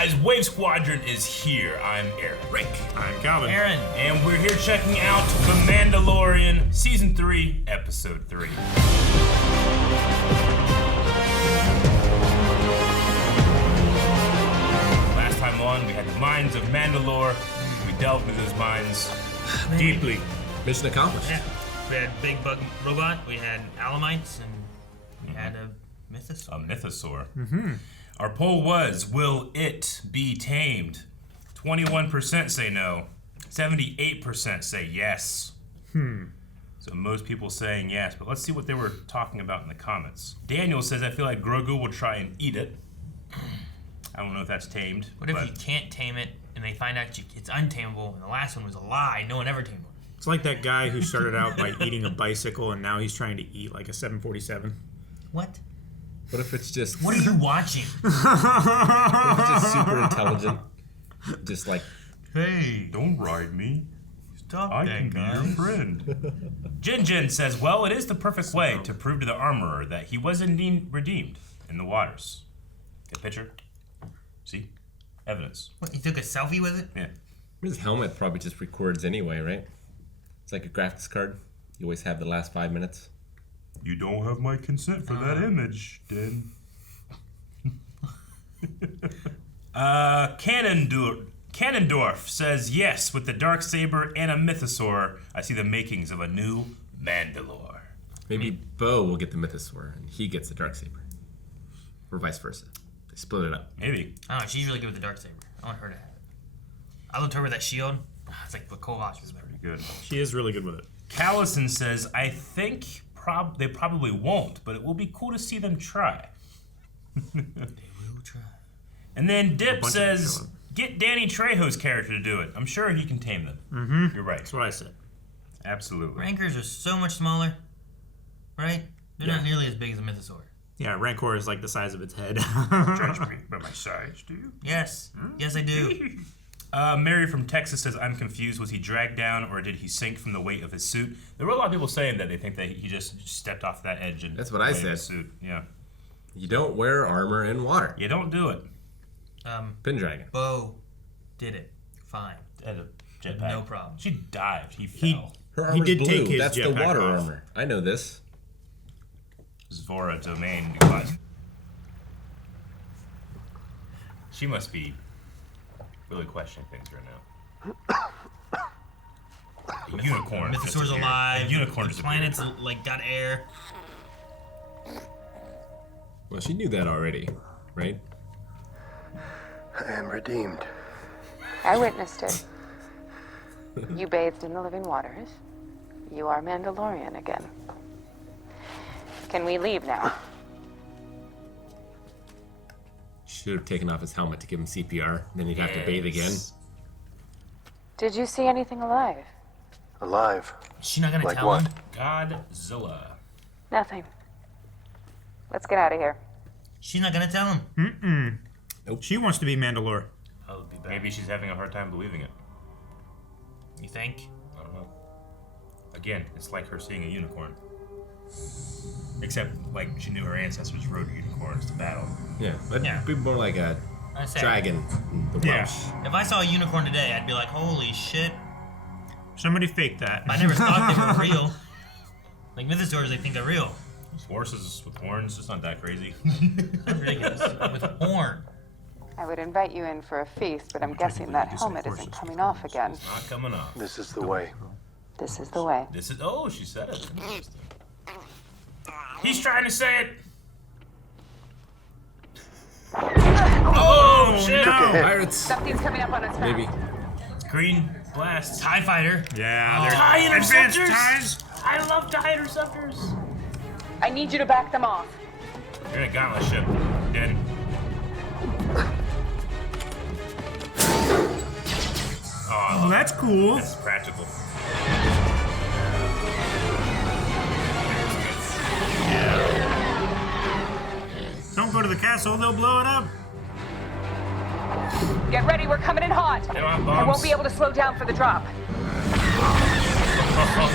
guys, Wave Squadron is here. I'm Eric. Rick. I'm Calvin. Aaron. And we're here checking out The Mandalorian, Season 3, Episode 3. Last time on, we had the mines of Mandalore. We delved into those mines deeply. Mission accomplished. Yeah. We had Big Bug Robot, we had Alamites, and we had a Mythosaur. A Mythosaur. Mm-hmm. Our poll was, will it be tamed? 21% say no. 78% say yes. So most people saying yes, but let's see what they were talking about in the comments. Daniel says, I feel like Grogu will try and eat it. I don't know if that's tamed. What if you can't tame it, and they find out it's untamable, and the last one was a lie, no one ever tamed one? It's like that guy who started out by eating a bicycle and now he's trying to eat like a 747. What? What if it's just... What are you watching? What if it's just super intelligent? Just like... Hey, don't ride me. Stop I that, can be guys. your friend. Jin says, well, it is the perfect way to prove to the armorer that he was indeed redeemed in the waters. Get a picture? See? Evidence. What, you took a selfie with it? Yeah. His helmet probably just records anyway, right? It's like a graphics card. You always have the last 5 minutes. You don't have my consent for that image, Den. Cannondorf says, yes, with the Darksaber and a Mythosaur, I see the makings of a new Mandalore. Maybe Bo will get the Mythosaur and he gets the Darksaber. Or vice versa. They split it up. Maybe. I don't know, she's really good with the Darksaber. I want her to have it. I loved her with that shield. It's like what Kovac was Pretty good. She is really good with it. Callison says, I think they probably won't, but it will be cool to see them try. They will try. And then Dip says, get Danny Trejo's character to do it. I'm sure he can tame them. Mm-hmm. You're right. That's what I said. Absolutely. Rancors are so much smaller, right? They're not nearly as big as a Mythosaur. Yeah, Rancor is like the size of its head. Judge me by my size, do you? Yes. Yes, I do. Mary from Texas says, I'm confused. Was he dragged down or did he sink from the weight of his suit? There were a lot of people saying that they think that he just stepped off that edge. And That's what I said. his suit. Yeah. You don't wear armor in water. You don't do it. Pin dragon. Bo did it. Fine. At a jetpack. No problem. She dived. He fell. Her armor's did blue. take his That's the jetpack water off. armor. I know this. Zvora domain. What? She must be really questioning things right now. A unicorn. Mythosaur's disappeared. alive. A unicorn The disappeared. planet's like got air. Well, she knew that already, right? I am redeemed. I witnessed it. You bathed in the living waters. You are Mandalorian again. Can we leave now? Should have taken off his helmet to give him CPR. Then he'd have to bathe again. Did you see anything alive? Alive. Is she not gonna Like tell what? him? Godzilla. Nothing. Let's get out of here. She's not gonna tell him. Mm-mm. Nope. She wants to be Mandalore. I'll be back. Maybe she's having a hard time believing it. You think? I don't know. Again, it's like her seeing a unicorn. Except, like, she knew her ancestors rode unicorns to battle. Yeah, but Yeah. be more like a I say, dragon. The Yeah. Welsh. if I saw a unicorn today, I'd be like, holy shit. Somebody faked that. I never thought they were real. Like Mythosaurs, they think they're real. Those horses with horns, it's not that crazy. That's ridiculous. With horn. I would invite you in for a feast, but I'm guessing that helmet isn't coming off again. It's not coming off. This is the way. This is the way. This is, oh, she said it. Interesting. He's trying to say it. Oh, shit. no. Pirates. Something's coming up on us. Maybe. Green blast. TIE fighter. Yeah, TIE they're advanced interceptors. ties. I love TIE interceptors. I need you to back them off. You're in a gauntlet ship. Dead. Oh, I Well, love that's cool. That's practical. Don't go to the castle, they'll blow it up. Get ready, we're coming in hot. They don't have I won't bombs. be able to slow down for the drop. The drop.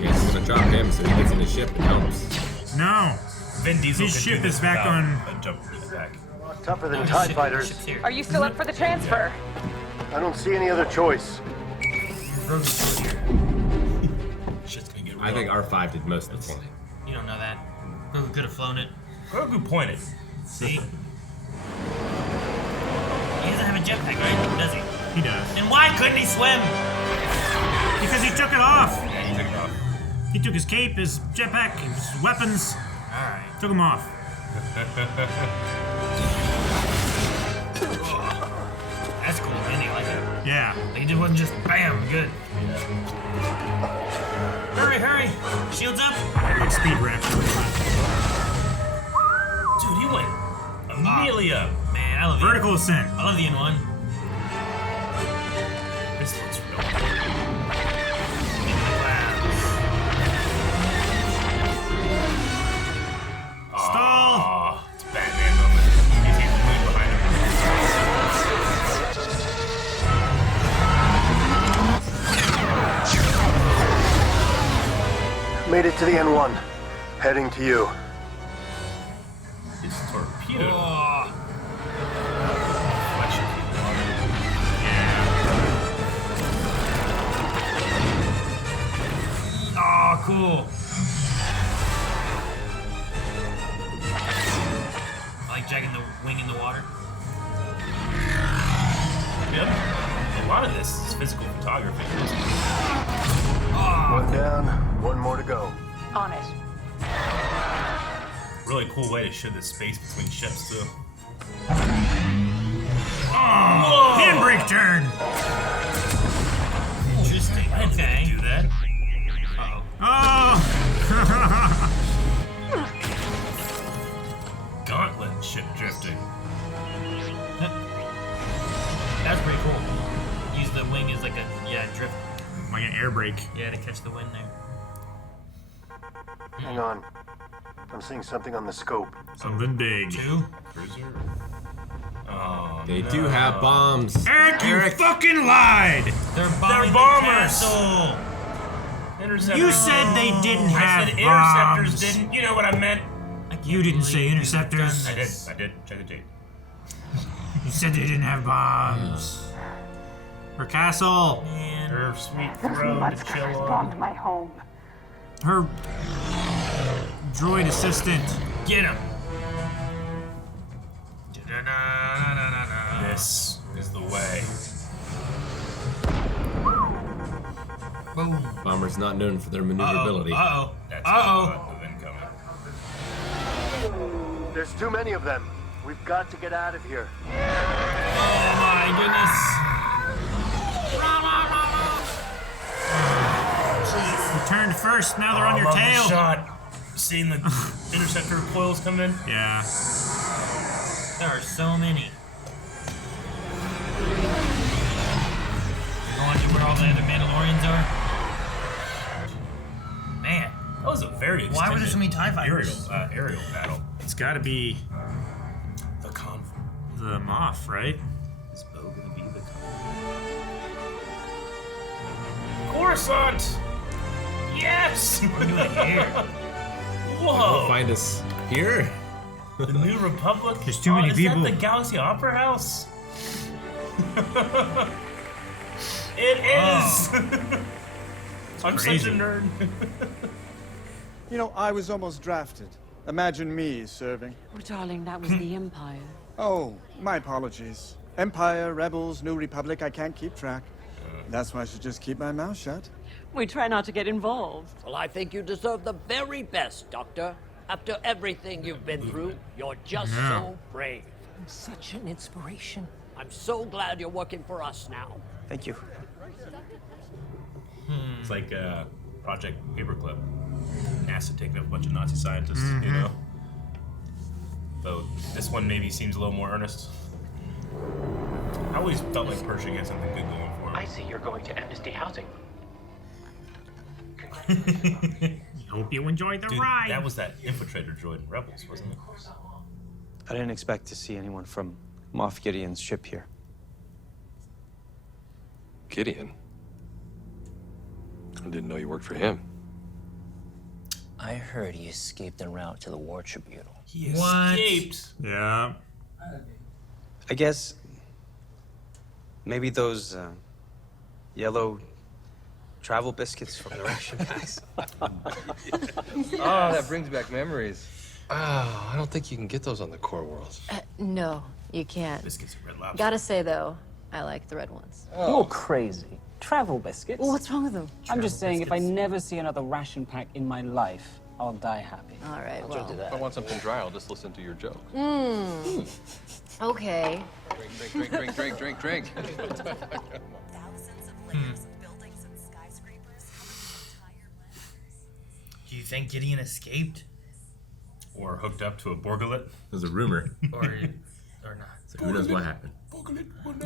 Yeah, he's gonna drop him so he gets in his ship and helps. No. Vin Diesel His could ship do this is back without on- a jump back. Tougher than Oh, TIE ship- fighters. ship's here. Are you still up for the transfer? I don't see any other choice. Rogue's still here. Shit's gonna get real. I think R5 did most of the flying. You don't know that. Rogue could have flown it. Grogu pointed. See? He doesn't have a jetpack, right? Does he? He does. Then why couldn't he swim? Because he took it off. Yeah, he took it off. He took his cape, his jetpack, his weapons. Alright. Took them off. That's cool, Andy. I like that. Yeah. Like it wasn't just bam, good. Hurry, hurry! Shields up! Good speed ramp. Dude, he went immediately up. Man, I love the Vertical ascent. I love the N1. This looks real. Stall. Oh, it's Batman moment. He's even way behind him. Made it to the N1. Heading to you. It's torpedoed. Oh, oh, cool. I like jacking the wing in the water. Yep. A lot of this is physical photography. One down, one more to go. On it. Really cool way to show the space between ships too. Handbrake turn. Interesting. I didn't Okay. do that. Uh-oh. Oh. Gauntlet ship drifting. That's pretty cool. Use the wing as like a drift. Like an air brake. Yeah, to catch the wind there. Hang on. I'm seeing something on the scope. Something big. Two. Cruiser. Oh, They no. do have bombs. Eric, you fucking lied. They're bombing bombers. the castle. Interceptors. You said they didn't I have said interceptors bombs. didn't. You know what I meant. I can't You didn't say believe you've interceptors. done I did. this. I did. Check the tape. You said they didn't have bombs. Her castle. Man. Her sweet Those throne to monsters chill bombed on. my home. Her droid assistant. Get him. This is the way. Boom. Bombers not known for their maneuverability. Uh-oh. That's Uh-oh. the wind coming. There's too many of them. We've got to get out of here. Oh my goodness. You turned first, now they're on your Love the tail. shot. Seeing the interceptor coils come in. Yeah. There are so many. Going to where all the other Mandalorians are. Man, That was a very why were there so many TIE aerial, fighters? aerial battle. It's gotta be The conf. the Moff, right? Is Bo gonna be the Coruscant? Yes! What are you doing here? Whoa! Find us here. The New Republic? There's too many people. Is that the Galaxy Opera House? It is! I'm such crazy. a nerd. You know, I was almost drafted. Imagine me serving. Oh, darling, that was the Empire. Oh, my apologies. Empire, Rebels, New Republic, I can't keep track. That's why I should just keep my mouth shut. We try not to get involved. Well, I think you deserve the very best, Doctor. After everything you've been through, you're just so brave. Such an inspiration. I'm so glad you're working for us now. Thank you. It's like Project Paperclip. NASA taking up a bunch of Nazi scientists, you know? Though this one maybe seems a little more earnest. I always felt like Pershing had something good going for him. I see you're going to Amnesty Housing. Hope you enjoyed the Dude, ride. that was that infiltrator droid in Rebels, wasn't it? I didn't expect to see anyone from Moff Gideon's ship here. Gideon? I didn't know you worked for him. I heard he escaped en route to the War Tribunal. He What? escaped. Yeah. I guess maybe those yellow travel biscuits from the ration packs. Oh, that brings back memories. Oh, I don't think you can get those on the core worlds. No, you can't. Biscuits and Red Lobster. Gotta say, though, I like the red ones. You're crazy. Travel biscuits? Well, what's wrong with them? I'm just saying, if I never see another ration pack in my life, I'll die happy. All right, well. If I want something dry, I'll just listen to your jokes. Okay. Drink. Do you think Gideon escaped? Or hooked up to a Borgalet? There's a rumor. Or not? So who knows what happened?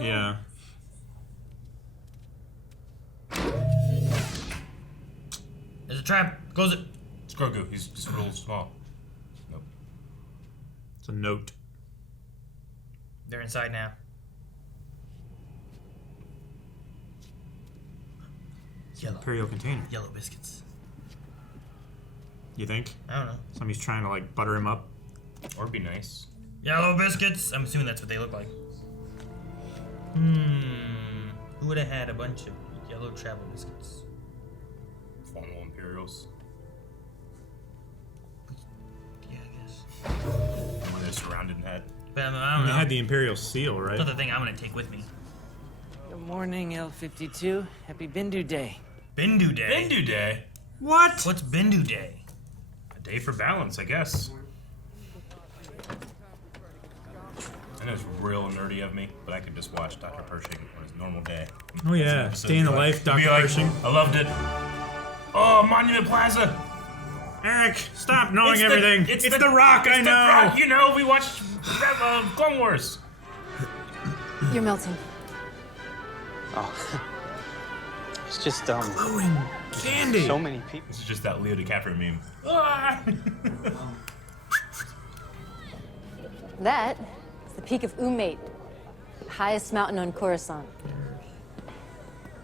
Yeah. There's a trap. Close it. It's Grogu. He's just real small. Nope. It's a note. They're inside now. Yellow. Imperial container. Yellow biscuits. You think? I don't know. Somebody's trying to like butter him up. Or be nice. Yellow biscuits. I'm assuming that's what they look like. Who would have had a bunch of yellow travel biscuits? Formal Imperials. Yeah, I guess. When they're surrounded and had. But I don't They know. had the Imperial seal, right? Another thing I'm gonna take with me. Good morning, L52. Happy Bindu Day. Bindu Day. Bindu Day? What? What's Bindu Day? A day for balance, I guess. I know it's real nerdy of me, but I could just watch Dr. Pershing on his normal day. Oh yeah, Day in the Life, Dr. Pershing. I loved it. Oh, Monument Plaza. Eric, stop knowing everything. It's the Rock, I know. The Rock, you know, we watched Clone Wars. You're melting. Oh. It's just glowing candy. So many people. This is just that Leo DiCaprio meme. That is the peak of Umate, highest mountain on Coruscant.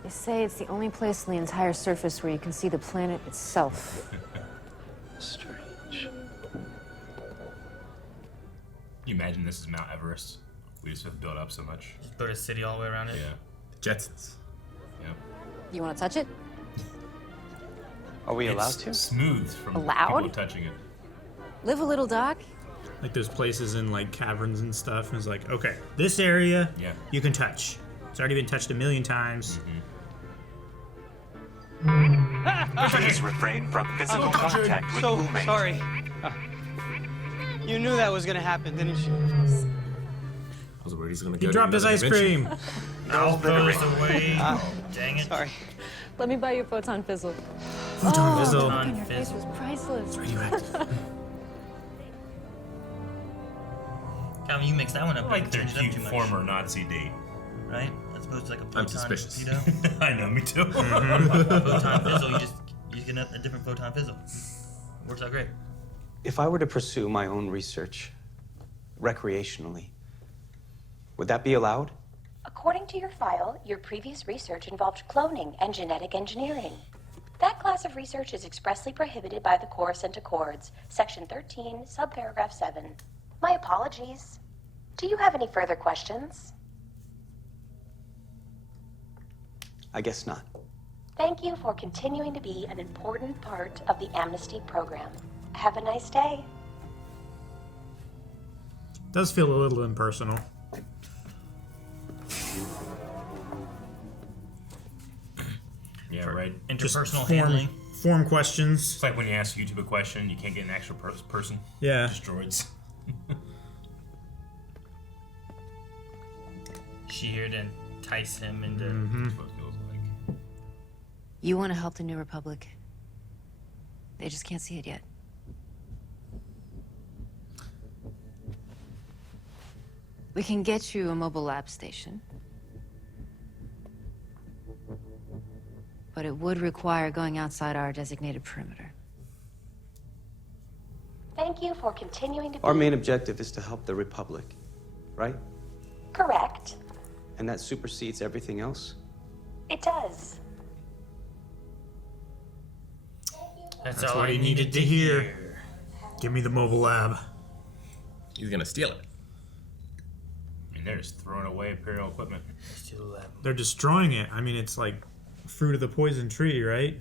They say it's the only place on the entire surface where you can see the planet itself. Strange. Can you imagine this is Mount Everest? We just have built up so much. Just build a city all the way around it. Yeah. The Jetsons. Yeah. You want to touch it? Are we allowed It's to? smooth from Allowed? people touching it. Live a little, Doc. Like there's places in like caverns and stuff, and it's like, okay, this area, you can touch. It's already been touched a million times. Please refrain from physical contact with roommates. Sorry. You knew that was gonna happen, didn't you? I was worried he's gonna go. He dropped his ice cream. Alpha's away. Dang it. Sorry. Let me buy you a photon fizzle. Photon fizzle. The look on your face was priceless. Calvin, you mixed that one up. Like their Changed it up cute too much, former Nazi date. right? As opposed to like a photon I'm suspicious. torpedo. I know, me too. Photon fizzle, you just get a different photon fizzle. Works out great. If I were to pursue my own research recreationally, would that be allowed? According to your file, your previous research involved cloning and genetic engineering. That class of research is expressly prohibited by the Coruscant Accords, Section 13, subparagraph 7. My apologies. Do you have any further questions? I guess not. Thank you for continuing to be an important part of the amnesty program. Have a nice day. Does feel a little impersonal. Yeah, right. Interpersonal handling. Form questions. It's like when you ask YouTube a question, you can't get an actual person. Yeah. Just droids. She here to entice him into. That's what it feels like. You want to help the New Republic. They just can't see it yet. We can get you a mobile lab station. But it would require going outside our designated perimeter. Thank you for continuing to be... Our main objective is to help the Republic, right? Correct. And that supersedes everything else? It does. That's all he needed to hear. Give me the mobile lab. He's gonna steal it. And And they're just throwing away Imperial equipment. They're destroying it. I mean, it's like fruit of the poison tree, right?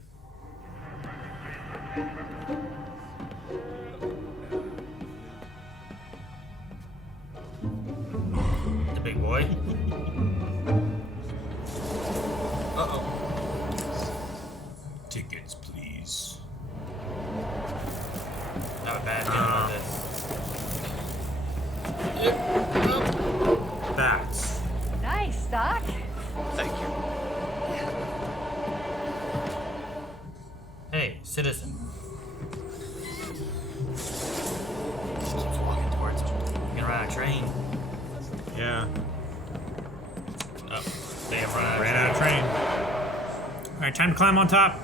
The big boy. Tickets, please. I have a bad feeling about this. Bats. Nice, Doc. Thank you. Hey, citizen. Just keeps walking towards him. You can run a train. Yeah. Oh, they have run out of Ran out of train. All right, time to climb on top.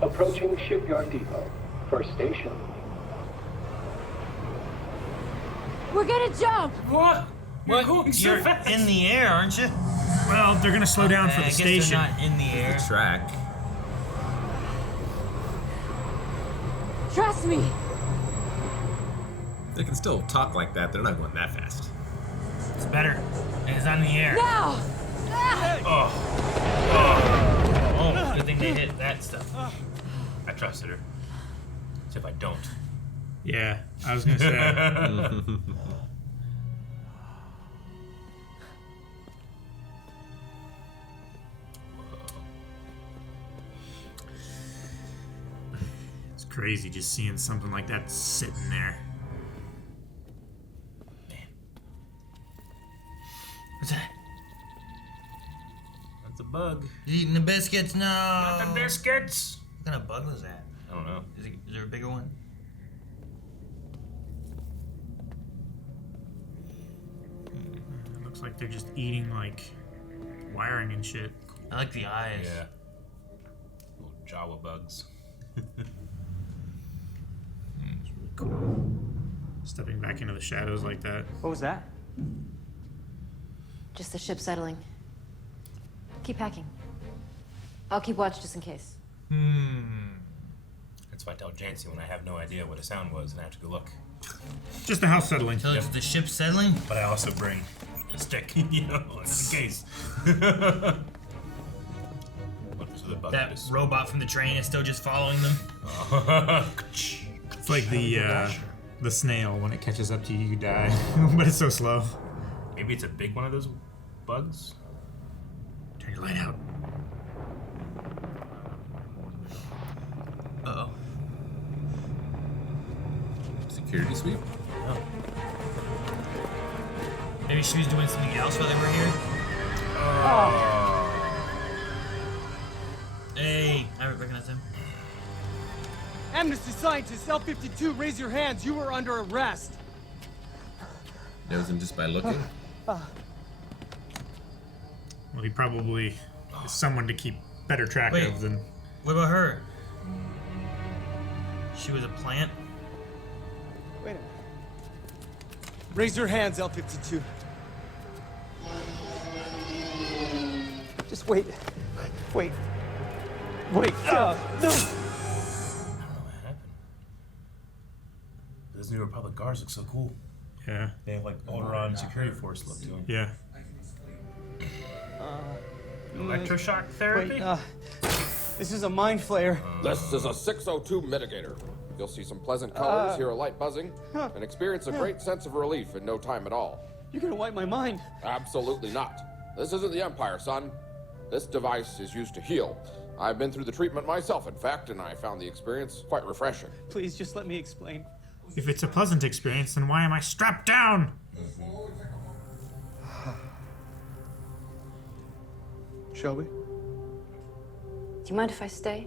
Approaching Shipyard Depot. First station. We're gonna jump. What? What? You're in the air, aren't you? Well, they're gonna slow down for the I guess station. They're not in the air. The track. Trust me. They can still talk like that. They're not going that fast. It's better. And it's not in the air. Now. Oh, good thing they hit that stuff. I trusted her. Except I don't. Yeah, I was gonna say. It's crazy just seeing something like that sitting there. What's that? That's a bug. You eating the biscuits? No. Not the biscuits. What kind of bug was that? I don't know. Is there a bigger one? It looks like they're just eating like wiring and shit. I like the eyes. Yeah. Little Jawa bugs. It's really cool. Stepping back into the shadows like that. What was that? Just the ship settling. Keep packing. I'll keep watch just in case. That's why I tell Jancy when I have no idea what a sound was and I have to go look. Just the house settling. So it's the ship settling? But I also bring a stick, you know, just in case. That robot from the train is still just following them. It's like the snail when it catches up to you, you die. But it's so slow. Maybe it's a big one of those bugs? Turn your light out. Uh-oh. Security sweep? Oh. Maybe she was doing something else while they were here? Hey, I recognize him. Amnesty Scientist, L-52, raise your hands. You are under arrest. Knows him just by looking? Well, he probably is someone to keep better track of than... What about her? She was a plant? Wait a minute. Raise your hands, L-52. Just wait. Wait. Wait. No. I don't know what happened. Those New Republic guards look so cool. Yeah. They have like Alderaan security force look to them. Yeah. Electroshock therapy? Wait, this is a mind flayer. This is a 602 mitigator. You'll see some pleasant colors, hear a light buzzing, and experience a great sense of relief in no time at all. You're gonna wipe my mind. Absolutely not. This isn't the Empire, son. This device is used to heal. I've been through the treatment myself, in fact, and I found the experience quite refreshing. Please, just let me explain. If it's a pleasant experience, then why am I strapped down? Shall we? Do you mind if I stay?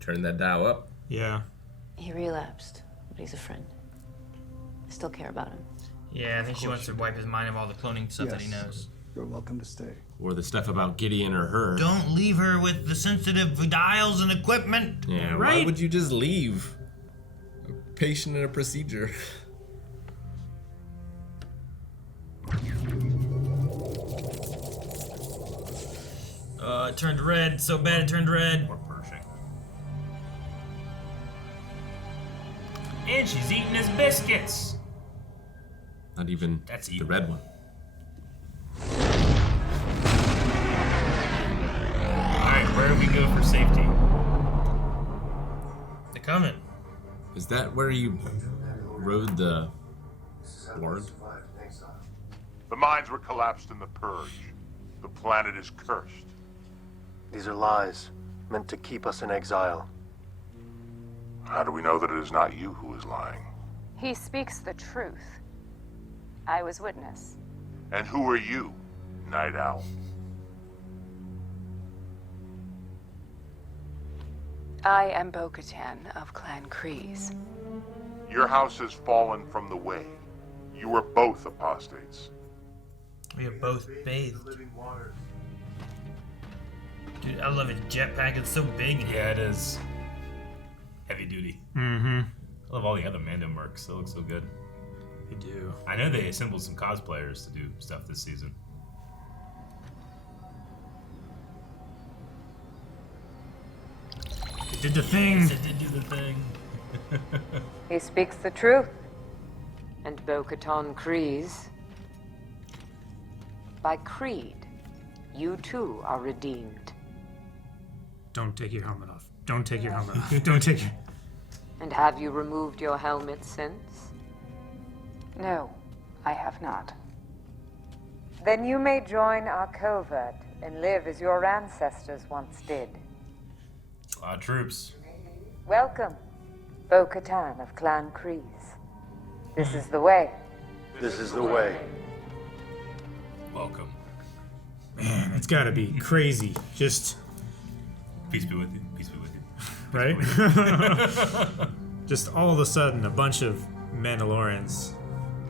Turn that dial up. Yeah. He relapsed, but he's a friend. I still care about him. Yeah, I think she wants to wipe his mind of all the cloning stuff that he knows. You're welcome to stay. Or the stuff about Gideon or her. Don't leave her with the sensitive dials and equipment. Yeah, right? Why would you just leave a patient in a procedure? It turned red. So bad it turned red. Or Pershing. And she's eating his biscuits. Not even the red one. Alright, where do we go for safety? They're coming. Is that where you rode the board? The mines were collapsed in the Purge. The planet is cursed. These are lies, meant to keep us in exile. How do we know that it is not you who is lying? He speaks the truth. I was witness. And who are you, Night Owl? I am Bo-Katan of Clan Kryze. Your house has fallen from the way. You are both apostates. We are both bathed. Dude, I love his jetpack. It's so big. Yeah, it is. Heavy duty. Mm-hmm. I love all the other Mando mercs. They look so good. They do. I know they assembled some cosplayers to do stuff this season. It did the thing. It did do the thing. He speaks the truth. And Bo-Katan Kryze. By creed, you too are redeemed. Don't take your helmet off. Don't take your helmet off. Don't take your... And have you removed your helmet since? No, I have not. Then you may join our covert and live as your ancestors once did. A lot of troops. Welcome, Bo-Katan of Clan Kryze. This is the way. This is the way. Welcome. Man, it's gotta be crazy. Just... Peace be with you. Peace be with you. Right? Just all of a sudden, a bunch of Mandalorians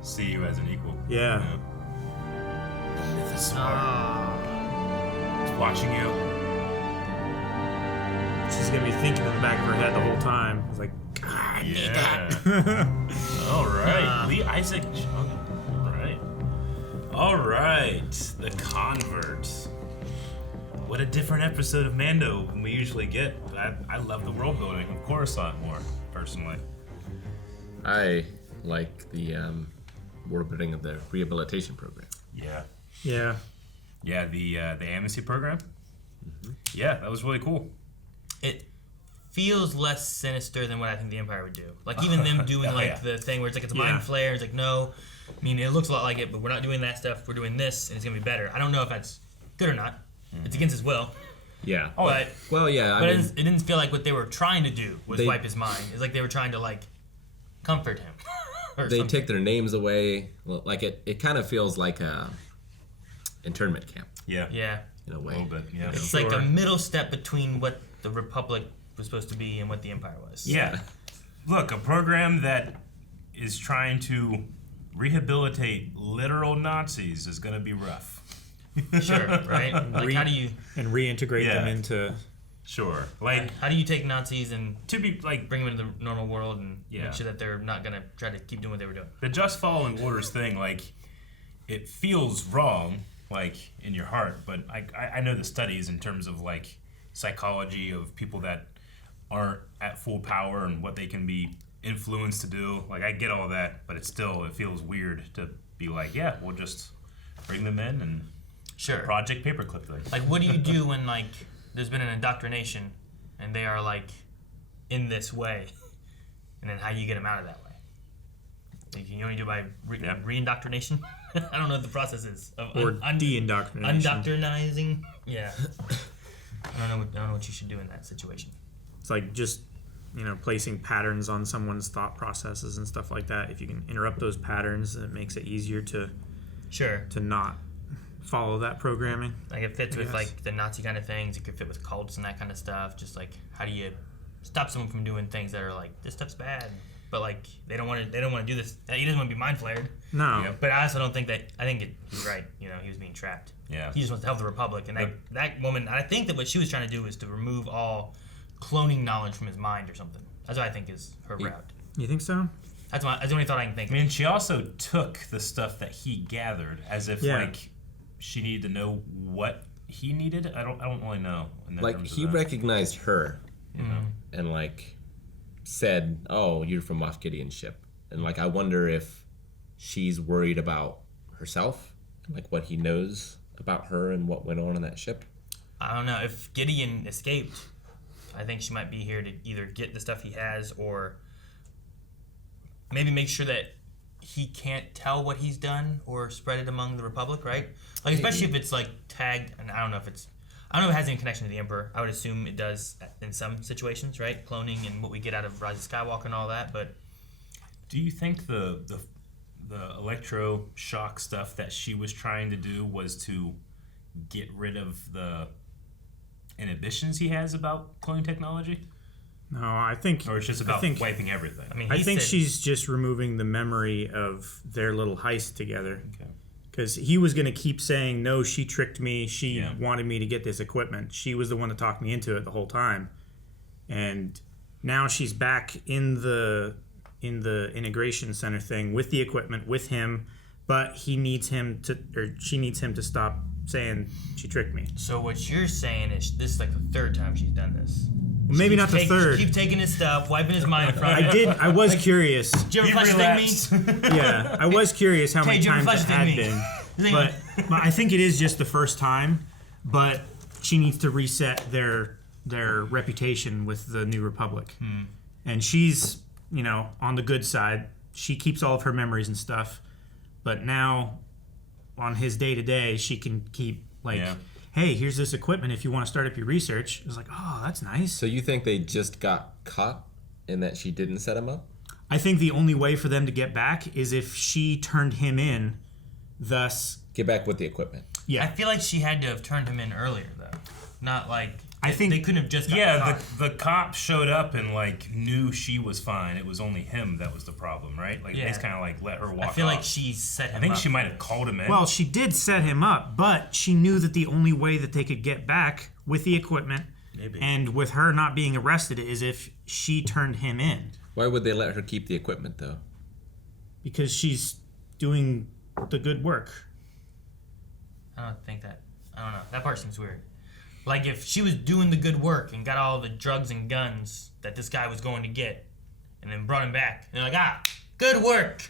see you as an equal. Yeah. Mythosaur. He's watching you. She's gonna be thinking in the back of her head the whole time. It's like, God, I need that. All right. Lee Isaac. All right. The Convert. What a different episode of Mando than we usually get. I love the world building of Coruscant more, personally. I like the world building of the rehabilitation program. Yeah. Yeah. Yeah, the amnesty program. Mm-hmm. Yeah, that was really cool. It feels less sinister than what I think the Empire would do. Like even them doing the thing where it's like it's a mind flare. It's like no, I mean it looks a lot like it, but we're not doing that stuff. We're doing this, and it's gonna be better. I don't know if that's good or not. Mm-hmm. It's against his will. Yeah. But well, yeah. But it didn't feel like what they were trying to do was wipe his mind. It's like they were trying to like comfort him. They something. Take their names away. Well, like it kind of feels like a internment camp. Yeah. Yeah. In a way. A little bit. Yeah. It's like a middle step between what the Republic was supposed to be and what the Empire was. Yeah. Look, a program that is trying to rehabilitate literal Nazis is going to be rough. Sure, right? Like how do you reintegrate them into? Sure. Like how do you take Nazis and to be like bring them into the normal world and make sure that they're not going to try to keep doing what they were doing? The just following orders thing, like it feels wrong, like in your heart, but I know the studies in terms of like psychology of people that aren't at full power and what they can be influenced to do. Like I get all that, but it feels weird to be like, yeah, we'll just bring them in and Project Paperclip thing. Like what do you do when like there's been an indoctrination and they are like in this way, and then how do you get them out of that way? Like, you only do by re-indoctrination. I don't know what the process is of de-indoctrination. Undoctrinizing. Yeah. I don't know what you should do in that situation. It's like just placing patterns on someone's thought processes and stuff like that. If you can interrupt those patterns, it makes it easier to not follow that programming. Like it fits with like the Nazi kind of things. It could fit with cults and that kind of stuff. Just like how do you stop someone from doing things that are like this stuff's bad, but like they don't want to do this. He doesn't want to be mind flared. No. But I also don't think that. I think he's right. He was being trapped. Yeah. He just wants to help the Republic, and that woman. I think that what she was trying to do is to remove all cloning knowledge from his mind or something. That's what I think is her route. You think so? That's the only thought I can think of. I mean, she also took the stuff that he gathered as if like she needed to know what he needed. I don't really know. Like he recognized her, and like said, "Oh, you're from Moff Gideon's ship," and like I wonder if she's worried about herself, like what he knows about her and what went on in that ship? I don't know. If Gideon escaped, I think she might be here to either get the stuff he has or maybe make sure that he can't tell what he's done or spread it among the Republic, right? Like, especially if it's like tagged, and I don't know if it has any connection to the Emperor. I would assume it does in some situations, right? Cloning and what we get out of Rise of Skywalker and all that, but do you think the electroshock stuff that she was trying to do was to get rid of the inhibitions he has about cloning technology? No, I think... Or it's just about wiping everything? I think she's just removing the memory of their little heist together. Okay. Because he was going to keep saying, no, she tricked me. She wanted me to get this equipment. She was the one that talked me into it the whole time. And now she's back in the integration center thing with the equipment, with him. But she needs him to stop saying she tricked me. So what you're saying is this is like the third time she's done this. Maybe not the third. She keeps taking his stuff, wiping his mind from it. I was curious. Did you ever flash thing me? Yeah, I was curious how many times it had been. But I think it is just the first time. But she needs to reset their reputation with the New Republic. And she's, on the good side. She keeps all of her memories and stuff. But now, on his day-to-day, she can keep, hey, here's this equipment if you want to start up your research. It's like, oh, that's nice. So you think they just got caught in that she didn't set him up? I think the only way for them to get back is if she turned him in, thus... Get back with the equipment. Yeah. I feel like she had to have turned him in earlier, though. Not like... I think they couldn't have just got caught. the cop showed up and knew she was fine. It was only him that was the problem, right? They just kind of let her walk off. I feel like she set him up. I think she might have called him in. Well, she did set him up, but she knew that the only way that they could get back with the equipment and with her not being arrested is if she turned him in. Why would they let her keep the equipment, though? Because she's doing the good work. I don't know. That part seems weird. Like, if she was doing the good work and got all the drugs and guns that this guy was going to get, and then brought him back, and they're like, good work.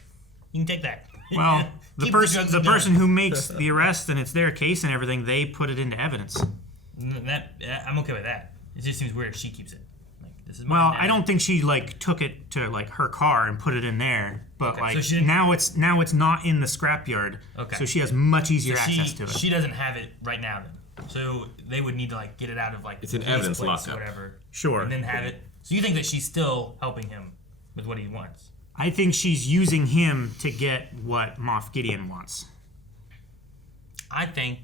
You can take that. Well, the person who makes the arrest and it's their case and everything, they put it into evidence. I'm okay with that. It just seems weird if she keeps it. This is well, I don't think she took it to her car and put it in there, but so now it's not in the scrapyard. Okay. So she has much easier access to it. She doesn't have it right now then. So they would need to get it out of it's an evidence lockup or whatever. Sure. And then have it. So you think that she's still helping him with what he wants? I think she's using him to get what Moff Gideon wants. I think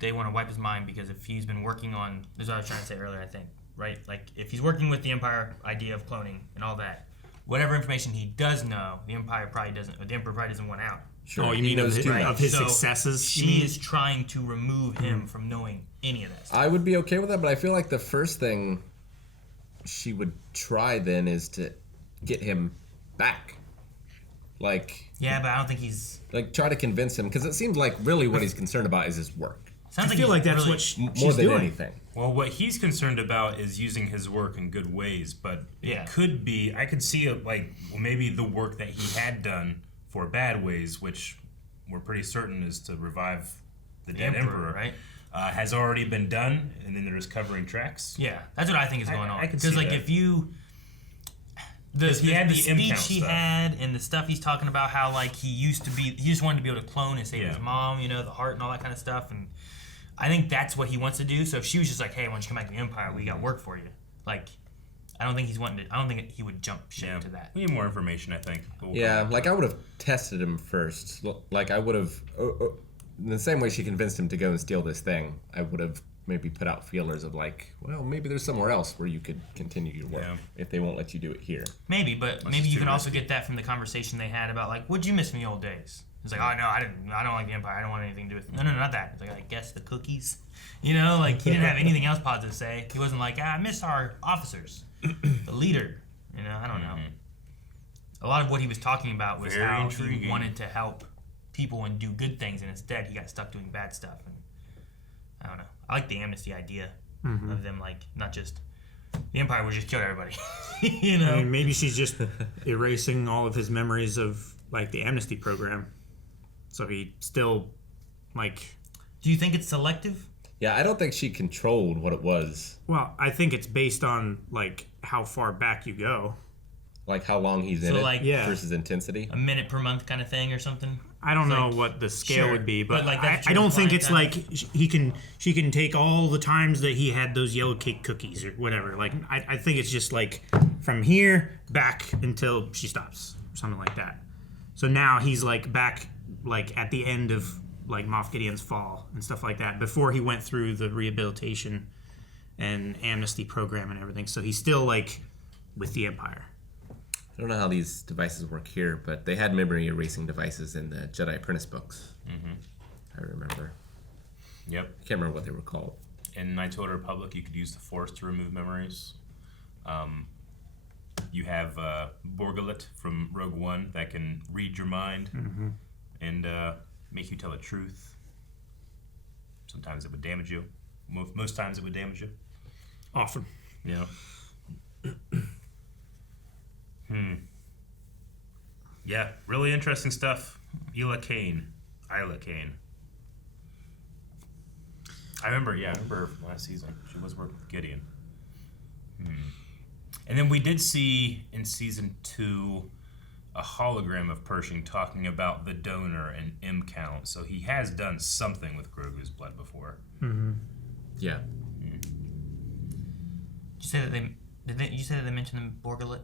they want to wipe his mind because if he's been working on, this is what I was trying to say earlier, I think, right? If he's working with the Empire idea of cloning and all that, whatever information he does know, the Empire probably doesn't, or the Emperor probably doesn't want out. Sure. Oh, you mean of his successes? She is trying to remove him from knowing any of that stuff. I would be okay with that, but I feel like the first thing she would try then is to get him back. Yeah, but I don't think he's... try to convince him, because it seems like really what he's concerned about is his work. I feel like that's what she's more than doing. Anything. Well, what he's concerned about is using his work in good ways, but it could be... I could see maybe the work that he had done for bad ways, which we're pretty certain is to revive the dead Emperor, right? Has already been done, and then there's covering tracks. Yeah, that's what I think is going on. I can see that. If you... The speech he had and the stuff he's talking about, how he just wanted to be able to clone and save his mom, the heart and all that kind of stuff, and I think that's what he wants to do. So if she was just like, hey, why don't you come back to the Empire, we got work for you, I don't think I don't think he would jump ship to that. We need more information, I think. I would have tested him first. I would have, in the same way she convinced him to go and steal this thing, I would have maybe put out feelers of maybe there's somewhere else where you could continue your work if they won't let you do it here. Maybe, but maybe you can also get that from the conversation they had about what'd you miss from the old days? It's oh no, I don't like the Empire. I don't want anything to do with it. No, not that. It's I guess the cookies. He didn't have anything else positive to say. He wasn't I miss our officers, the leader. I don't know. A lot of what he was talking about was how intriguing. He wanted to help people and do good things, and instead he got stuck doing bad stuff. And I don't know. I like the amnesty idea of them, not just the Empire would just kill everybody. I mean, maybe she's just erasing all of his memories of like the amnesty program. So he still, like... Do you think it's selective? Yeah, I don't think she controlled what it was. Well, I think it's based on, like, how far back you go. Like how long he's in it versus intensity? A minute per month kind of thing or something? I don't know what the scale would be, but like I don't think it's like she can take all the times that he had those yellow cake cookies or whatever. Like I think it's just like from here back until she stops or something like that. So now he's like back like at the end of like Moff Gideon's fall and stuff like that before he went through the rehabilitation and amnesty program and everything. So he's still like with the Empire. I don't know how these devices work here, but they had memory erasing devices in the Jedi Apprentice books. Mm-hmm. I remember. Yep. I can't remember what they were called. In Knights of the Old Republic, you could use the Force to remove memories. You have Borgalet from Rogue One that can read your mind and make you tell the truth. Sometimes it would damage you. Most times it would damage you. Often. Yeah. Yeah, really interesting stuff. Elia Kane. I remember her from last season. She was working with Gideon. And then we did see in season 2 a hologram of Pershing talking about the donor and M count. So he has done something with Grogu's blood before. Yeah. You said that you said that they mentioned the Borgalet?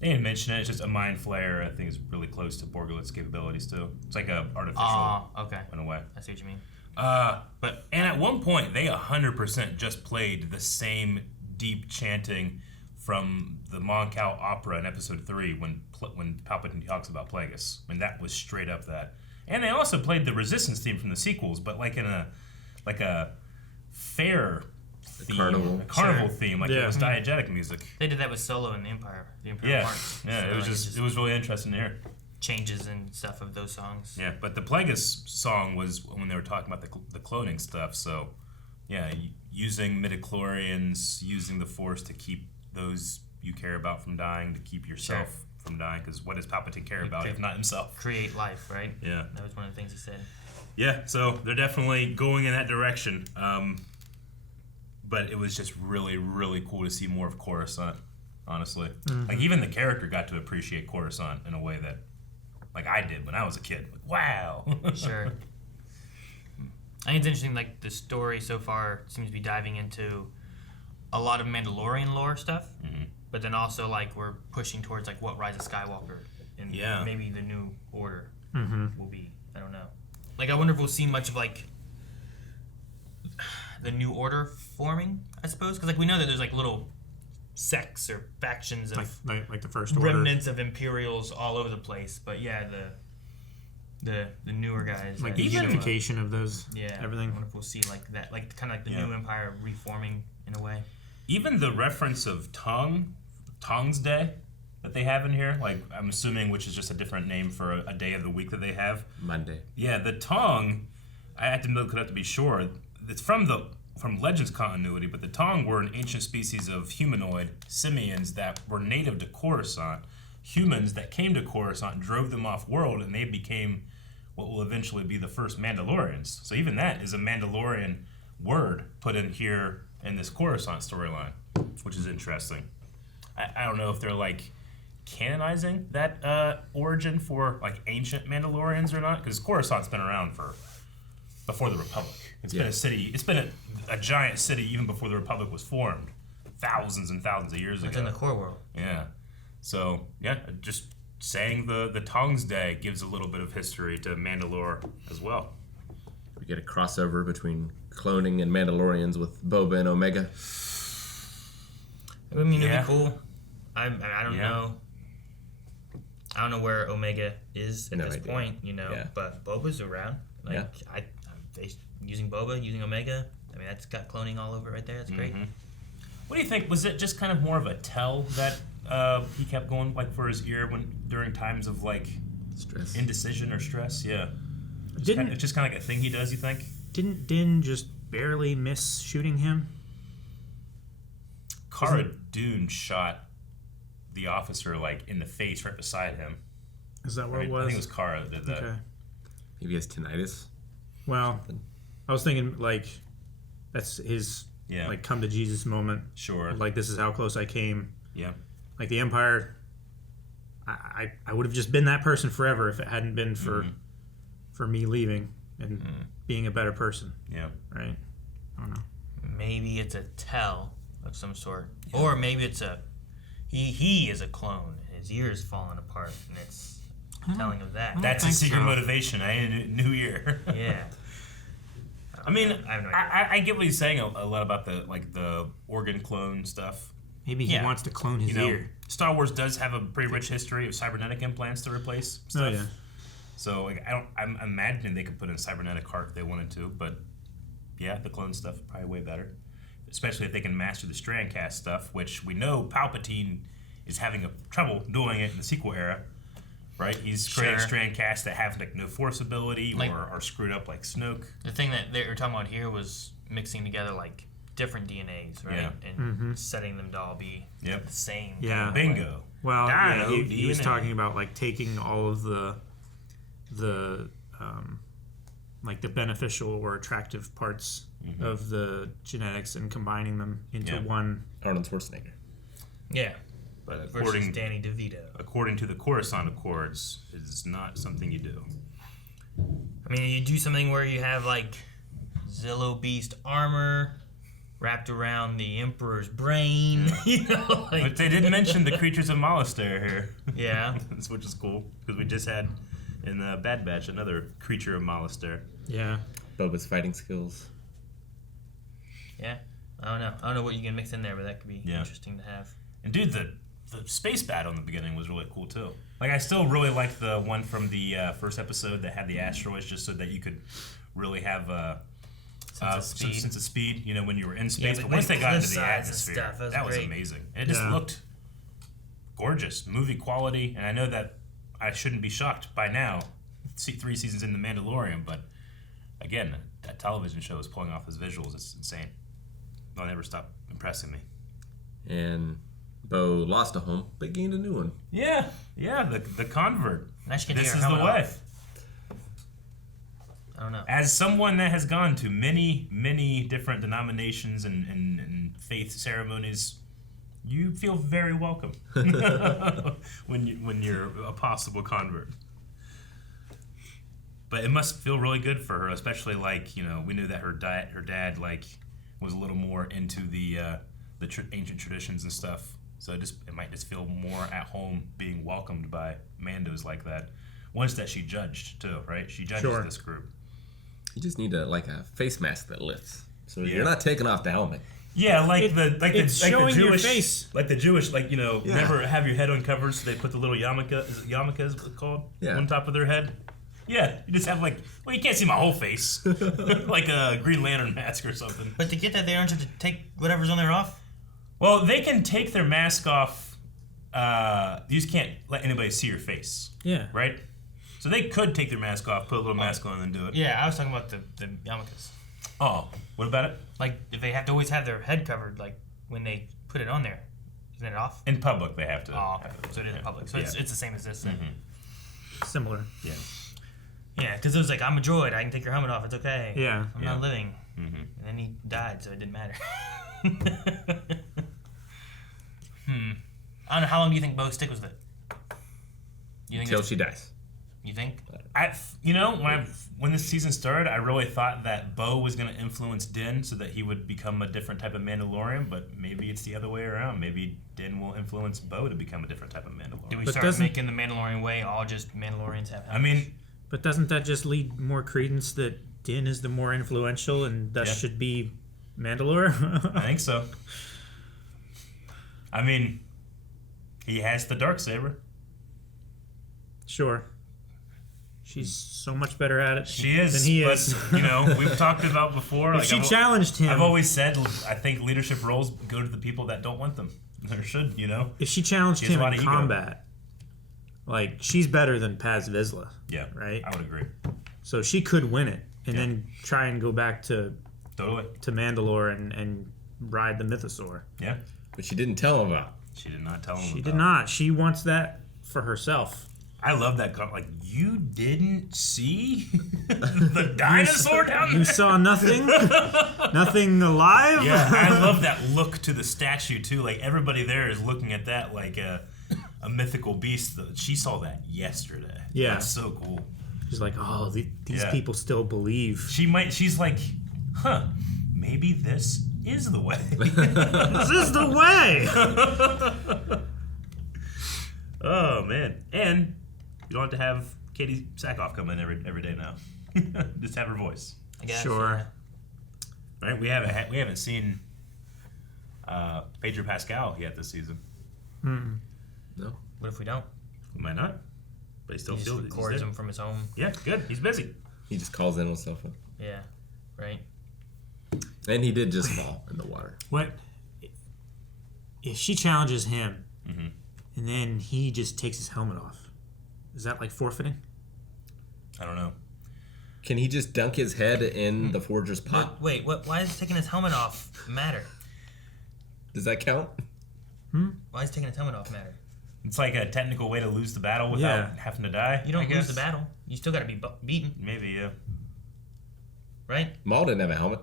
They didn't mention it. It's just a mind flare. I think it's really close to Borgalet's capabilities too. It's like a artificial. Okay. In a way. I see what you mean. And at one point they 100% just played the same deep chanting from the Mon Cal opera in Episode 3 when Palpatine talks about Plagueis. And that was straight up that. And they also played the Resistance theme from the sequels, but like in a fair theme, a carnival theme, like it was diegetic music. They did that with Solo in the Empire. The Empire March. Yeah, So it was really interesting to hear. Changes and stuff of those songs. Yeah, but the Plagueis song was when they were talking about the cloning stuff. So, yeah, using midichlorians, using the Force to keep those you care about from dying, to keep yourself from dying. Because what does Palpatine care about if not himself? Create life, right? Yeah, that was one of the things he said. Yeah, so they're definitely going in that direction. But it was just really, really cool to see more of Coruscant, honestly. Like, even the character got to appreciate Coruscant in a way that, like, I did when I was a kid. Like, wow. Sure. I think it's interesting, like, the story so far seems to be diving into a lot of Mandalorian lore stuff, but then also, like, we're pushing towards, like, what Rise of Skywalker and maybe the New Order will be. I don't know. Like, I wonder if we'll see much of, like, the New Order forming, I suppose, because like we know that there's like little sects or factions of like the First remnants of Imperials all over the place. But yeah, the newer guys, like the unification of those, everything. I wonder if we'll see like that, like kind of like the new Empire reforming in a way. Even the reference of Taungsday that they have in here, like I'm assuming, which is just a different name for a day of the week that they have. Monday. Yeah, the Tong. I had to look it up to be sure. It's from Legends continuity, but the Tong were an ancient species of humanoid simians that were native to Coruscant. Humans that came to Coruscant drove them off world, and they became what will eventually be the first Mandalorians. So even that is a Mandalorian word put in here in this Coruscant storyline, which is interesting. I don't know if they're like canonizing that origin for like ancient Mandalorians or not, because Coruscant's been around for before the Republic. It's been a city. It's been a giant city even before the Republic was formed, thousands and thousands of years ago. It's in the core world. Yeah. So yeah, just saying the Taungsday gives a little bit of history to Mandalore as well. We get a crossover between cloning and Mandalorians with Boba and Omega. I mean, it'd be cool. I don't know. I don't know where Omega is at this point, but Boba's around. Like, using Boba, using Omega, I mean, that's got cloning all over it right there. That's great. What do you think? Was it just kind of more of a tell that he kept going like for his ear during times of like stress, indecision or stress? Yeah. It's just kind of like a thing he does, you think? Didn't Din just barely miss shooting him? Cara Dune shot the officer like in the face right beside him. Is that what Right? it was? I think it was Kara that did that. Okay. Maybe he has tinnitus. Well, I was thinking like that's his like come to Jesus moment. Sure. Like this is how close I came. Yeah. Like the Empire, I would have just been that person forever if it hadn't been for me leaving and being a better person. Yeah. Right. I don't know. Maybe it's a tell of some sort, or maybe it's a he is a clone. His ear is falling apart, and it's telling of that. That's his secret motivation. New year. Yeah. I mean, I have no idea. I get what he's saying a lot about the organ clone stuff. Maybe he wants to clone his ear. Star Wars does have a pretty rich history of cybernetic implants to replace stuff. Oh, yeah. So like, I'm imagining they could put in a cybernetic heart if they wanted to, but yeah, the clone stuff is probably way better. Especially if they can master the Strandcast stuff, which we know Palpatine is having trouble doing it in the sequel era, right? He's creating Strandcasts that have like no force ability or are screwed up like Snoke. The thing that they were talking about here was mixing together like different DNAs, right? Yeah. And setting them to all be the same. Yeah. Bingo. Well, yeah, Dino he was DNA. talking about like taking all of the like the beneficial or attractive parts of the genetics and combining them into one. Arnold Schwarzenegger. Yeah. But versus Danny DeVito. According to the Coruscant Accords, it's not something you do. I mean, you do something where you have like Zillo Beast armor wrapped around the Emperor's brain. You know, like, but they did mention the creatures of Mythosaur here. Yeah. Which is cool because we just had in the Bad Batch another creature of Mythosaur. Yeah. Boba's fighting skills. Yeah. I don't know what you can mix in there, but that could be interesting to have. And dude, the space battle in the beginning was really cool too. Like I still really like the one from the first episode that had the asteroids, just so that you could really have a sense of speed. You know, when you were in space. But once they got into the atmosphere, that was amazing. And it just looked gorgeous, movie quality. And I know that I shouldn't be shocked by now, 3 seasons in The Mandalorian, but again, that television show is pulling off his visuals. It's insane. They'll never stop impressing me. And Bo lost a home, but gained a new one. Yeah, the convert. This is the way. I don't know. As someone that has gone to many, many different denominations and faith ceremonies, you feel very welcome when you're a possible convert. But it must feel really good for her, especially like, you know, we knew that her dad like was a little more into the ancient traditions and stuff. So it might just feel more at home being welcomed by Mandos like that. Once that she judged too, right? She judges this group. You just need a face mask that lifts, so you're not taking off the helmet. Yeah, showing your face. Like the Jewish, never have your head uncovered, so they put the little yarmulke, is it called? Yeah. On top of their head. Yeah, you just have you can't see my whole face. Like a Green Lantern mask or something. But to get that, they aren't to take whatever's on there off? Well, they can take their mask off. You just can't let anybody see your face. Yeah. Right? So they could take their mask off, put a little mask on, and do it. Yeah, I was talking about the yarmulkes. Oh, what about it? Like, if they have to always have their head covered, like, when they put it on there. Isn't it off? In public, they have to. Oh, okay. So it is in public. So it's the same as this then. Similar. Yeah. Yeah, because it was like, I'm a droid. I can take your helmet off. It's okay. Yeah. I'm not living. And then he died, so it didn't matter. I don't know. How long do you think Bo stick was there? Until she dies. You think? When this season started, I really thought that Bo was going to influence Din so that he would become a different type of Mandalorian, but maybe it's the other way around. Maybe Din will influence Bo to become a different type of Mandalorian. Do we start making the Mandalorian way all just Mandalorians have helmets? But doesn't that just lead more credence that Din is the more influential and thus should be Mandalore? I think so. I mean, he has the Darksaber. Sure. She's so much better at it she is, than he is. But, we've talked about before. If she challenged him. I've always said, I think leadership roles go to the people that don't want them. Or should, If she challenged him in combat, she's better than Paz Vizsla. Yeah, right? I would agree. So she could win it and then try and go back to Mandalore and ride the Mythosaur. Yeah. But she didn't tell him about it. She did not tell him She did not. She wants that for herself. I love that. Like, you didn't see the dinosaur down there? You saw nothing? Nothing alive? Yeah, I love that look to the statue, too. Like, everybody there is looking at that like a mythical beast. She saw that yesterday. Yeah. That's so cool. She's like, oh, these people still believe. She's like, maybe this is the way. This is the way! Oh, man. And you don't have to have Katie Sackhoff come in every day now. Just have her voice. I guess. Sure. Yeah. Right? We haven't seen Pedro Pascal yet this season. Mm. No. What if we don't? We might not. But he still He just feels it. records him from his home. Yeah, good. He's busy. He just calls in on his cell phone. Yeah. Right. And he did just fall in the water. What if she challenges him, Mm-hmm. and then he just takes his helmet off? Is that like forfeiting? I don't know. Can he just dunk his head in the forger's pot? Wait, what? Why is taking his helmet off matter? Does that count? Why is taking his helmet off matter? It's like a technical way to lose the battle without having to die. You don't I lose guess. the battle. You still got to be beaten. Maybe, yeah. Right? Maul didn't have a helmet.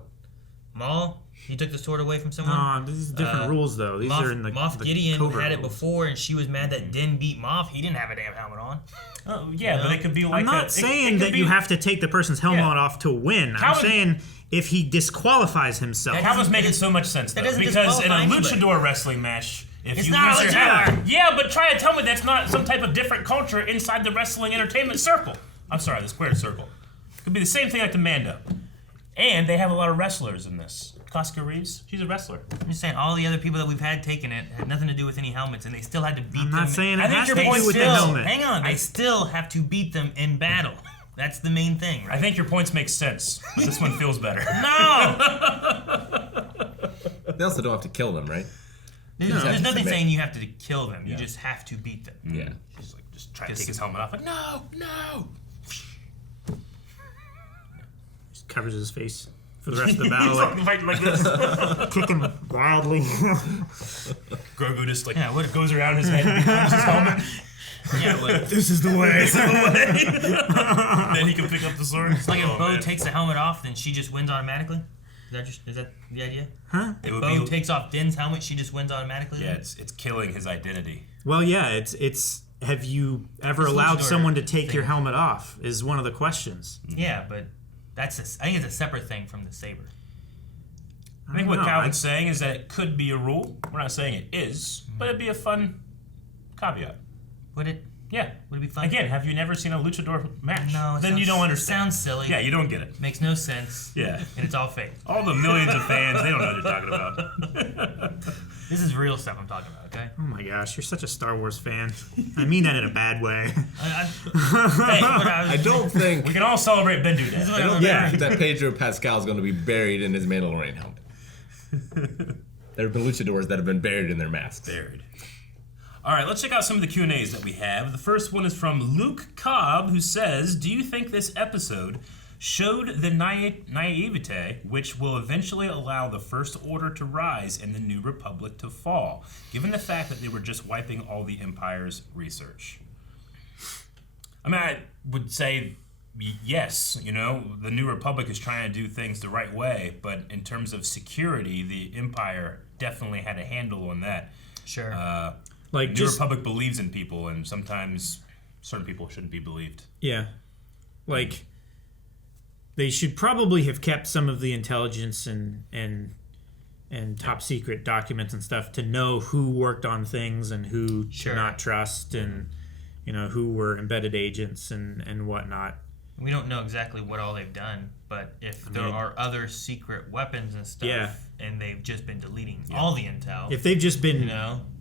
Maul, he took the sword away from someone. No, these are different rules, though. These are in the Moff the Gideon covert had it rules. before, and she was mad that Din beat Moff. He didn't have a damn helmet on. Oh, yeah, but it could be like I'm not saying that you have to take the person's helmet off to win. I'm saying if he disqualifies himself. That was making so much sense, though. doesn't Because in a disqualify anybody. luchador wrestling match, if It's you not lose a your luchador. helmet... Yeah, but try to tell me that's not some type of different culture inside the wrestling entertainment circle. I'm sorry, the squared circle. It could be the same thing like the Mando. And they have a lot of wrestlers in this. Casca Reeves, she's a wrestler. I'm just saying, all the other people that we've had taking it had nothing to do with any helmets, and they still had to beat them. I'm not saying it I think has your to point do with the still- helmet. Hang on, they still have to beat them in battle. That's the main thing, right? I think your points make sense, but this one feels better. No! They also don't have to kill them, right? There's nothing saying you have to kill them. You just have to beat them. Yeah. Just try to take his helmet off. Like, no! Just covers his face for the rest of the battle. like this. Kicking wildly. Grogu just goes around his head and becomes his helmet. Yeah, like, this is the way. This is the way. Then he can pick up the sword. It's like if Bo takes the helmet off, then she just wins automatically? Is that the idea? Huh? If Bo takes off Din's helmet, she just wins automatically? Yeah, it's killing his identity. Well, yeah, it's. Have you ever allowed someone to take your helmet off? Is one of the questions. Yeah, but I think it's a separate thing from the saber. I think what Calvin's saying is that it could be a rule. We're not saying it is, but it'd be a fun caveat. Would it? Yeah. Would it be fun? Again, have you never seen a luchador match? No. Then you don't understand. It sounds silly. Yeah, you don't get it. Makes no sense. Yeah. And it's all fake. All the millions of fans, they don't know what you're talking about. This is real stuff I'm talking about, okay? Oh my gosh, you're such a Star Wars fan. I mean that in a bad way. I don't think. We can all celebrate Bendu Day. I don't think that Pedro Pascal is going to be buried in his Mandalorian helmet. There have been luchadors that have been buried in their masks. Buried. All right, let's check out some of the Q&As that we have. The first one is from Luke Cobb, who says, do you think this episode showed the naivete which will eventually allow the First Order to rise and the New Republic to fall, given the fact that they were just wiping all the Empire's research? I mean, I would say yes, the New Republic is trying to do things the right way, but in terms of security, the Empire definitely had a handle on that. Sure. Like New Republic believes in people, and sometimes certain people shouldn't be believed. Yeah. Like, they should probably have kept some of the intelligence and top secret documents and stuff to know who worked on things and who to not trust, and who were embedded agents and whatnot. We don't know exactly what all they've done, but if there are other secret weapons and stuff, and they've just been deleting all the intel. If they've just been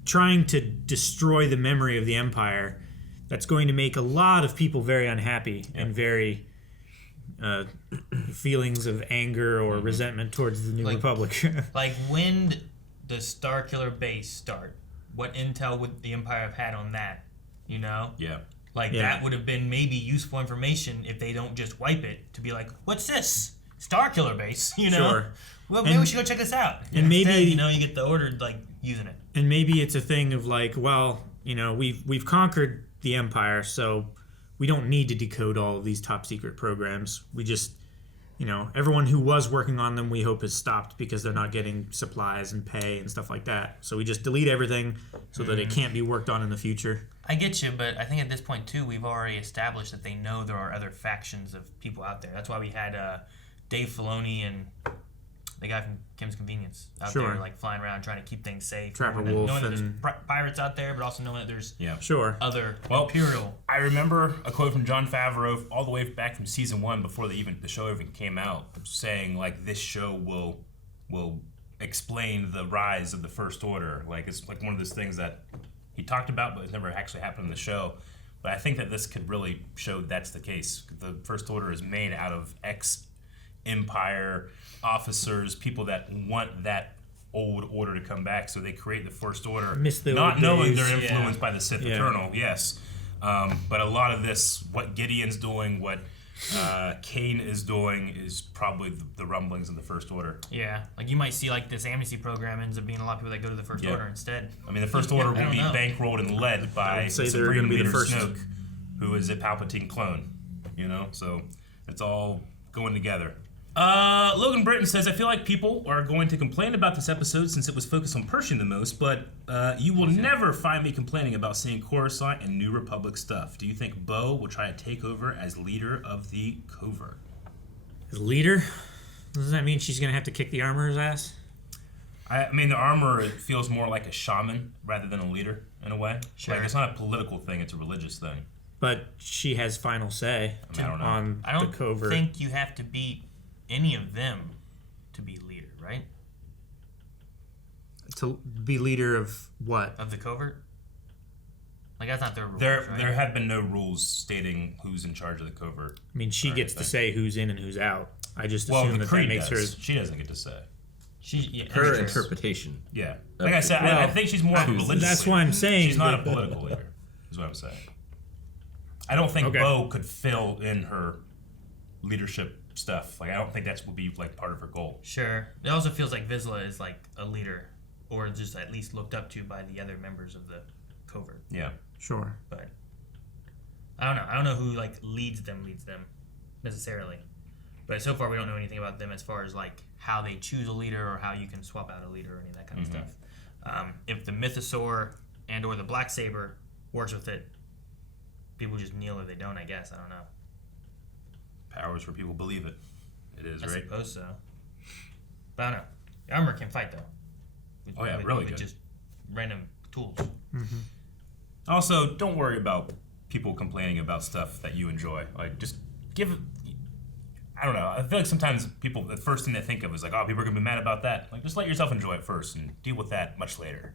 trying to destroy the memory of the Empire, that's going to make a lot of people very unhappy and very feelings of anger or resentment towards the New Republic. Like, when did the Starkiller base start? What intel would the Empire have had on that? Yeah. Like, that would have been maybe useful information if they don't just wipe it, to be like, what's this? Starkiller base, Sure. Well, maybe we should go check this out. And maybe you get the Order, like, using it. And maybe it's a thing of like, well, we've conquered the Empire, so we don't need to decode all of these top secret programs. We just, everyone who was working on them, we hope has stopped because they're not getting supplies and pay and stuff like that. So we just delete everything so that it can't be worked on in the future. I get you, but I think at this point, too, we've already established that they know there are other factions of people out there. That's why we had Dave Filoni and the guy from Kim's Convenience out there, like, flying around trying to keep things safe. Trapper Wolf. Knowing that there's pirates out there, but also knowing that there's other Imperial. I remember a quote from Jon Favreau all the way back from season 1 before the show even came out, saying, like, this show will explain the rise of the First Order. Like, it's like one of those things that he talked about, but it never actually happened in the show. But I think that this could really show that's the case. The First Order is made out of ex-Empire officers, people that want that old order to come back, so they create the First Order, not knowing they're influenced by the Sith Eternal, yes. But a lot of this, what Gideon's doing, what Kane is doing, is probably the rumblings of the First Order. Yeah, like you might see like this amnesty program ends up being a lot of people that go to the First Order instead. I mean, the First Order will be bankrolled and led by Supreme Leader Snoke, who is a Palpatine clone, so it's all going together. Logan Britton says, I feel like people are going to complain about this episode since it was focused on Pershing the most, but you will never find me complaining about seeing Coruscant and New Republic stuff. Do you think Bo will try to take over as leader of the Covert? As leader? Doesn't that mean she's going to have to kick the armorer's ass? I mean, the armorer feels more like a shaman rather than a leader, in a way. Sure. Like, it's not a political thing, it's a religious thing. But she has final say I don't know. on I don't the Covert. think you have to beat any of them to be leader, right? To be leader of what? Of the Covert? Like, that's not their rules, There right? have been no rules stating who's in charge of the Covert. I mean, she gets to say who's in and who's out. I just Well, assume the that Creed makes does. her... She doesn't get to say. Her interpretation. Yeah. Like I said, I think she's more of a religious That's leader. why I'm saying... She's not a political leader, is what I'm saying. I don't think Bo could fill in her leadership stuff. Like, I don't think that would be, like, part of her goal. Sure. It also feels like Vizsla is, like, a leader, or just at least looked up to by the other members of the Covert. Yeah. Sure. But I don't know. I don't know who, like, leads them necessarily. But so far we don't know anything about them as far as, like, how they choose a leader or how you can swap out a leader or any of that kind of stuff. If the Mythosaur and or the Black Saber works with it, people just kneel if they don't, I guess. I don't know. Powers where people believe it. It is, I right? suppose so. But I don't know. The armor can fight, though. Really good. Just random tools. Also, don't worry about people complaining about stuff that you enjoy. Like, just give... I don't know. I feel like sometimes people, the first thing they think of is like, oh, people are going to be mad about that. Like, just let yourself enjoy it first and deal with that much later.